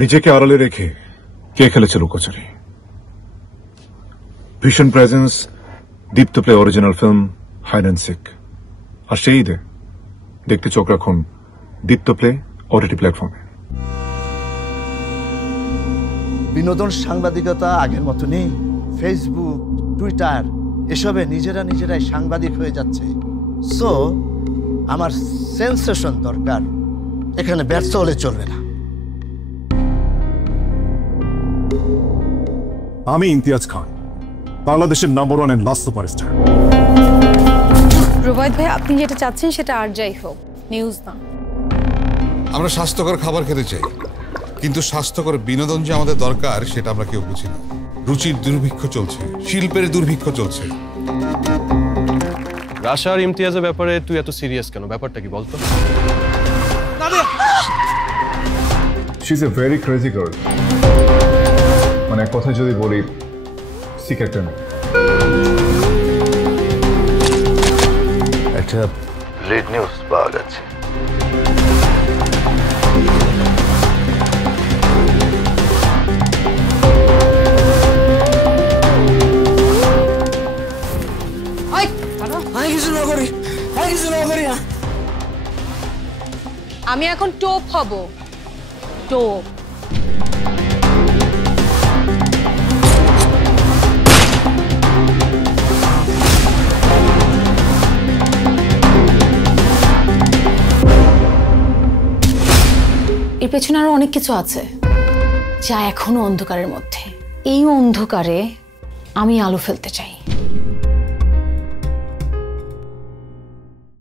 নিজেকে আড়ালে রেখে কে খেলেছে লুকোচুরি? ভীষণ presence, Deepto play original film hide and seek. আর সেই ঈদে দেখতে চোখ রাখুন দীপ্ত প্লে ওটিটি প্ল্যাটফর্মে। বিনোদন সাংবাদিকতা আগের মতো নেই। ফেসবুক, টুইটার এসবে নিজেরাই সাংবাদিক হয়ে যাচ্ছে। সো আমার সেন্সেশন দরকার, এখানে ব্যর্থ হলে চলবে না। আমি ইমতিয়াজ খান, বাংলাদেশের number 1 and last superstar. Rubayet ভাই, আপনি যেটা চাচ্ছেন সেটা আর যাই হোক, নিউজ না। আমরা স্বাস্থ্যকর খাবার খেতে চাই, কিন্তু স্বাস্থ্যকর বিনোদন যে আমাদের দরকার সেটা আমরা কেউ বুঝি না। রুচির দুর্ভিক্ষ চলছে, শিল্পের দুর্ভিক্ষ চলছে। রাশা আর ইমতিয়াজের ব্যাপারে তুই এত সিরিয়াস কেন? ব্যাপারটা কি বলতো? She is a very crazy girl. মানে এক কথা যদি বলি, সিক একটা মেয়ে। একটা রেড নিউজ পাওয়া যাচ্ছে। আমি এখন টোপ হব, টোপ। এর পেছনে আরো অনেক কিছু আছে যা এখনো অন্ধকারের মধ্যে। এই অন্ধকারে আমি আলো ফেলতে চাই।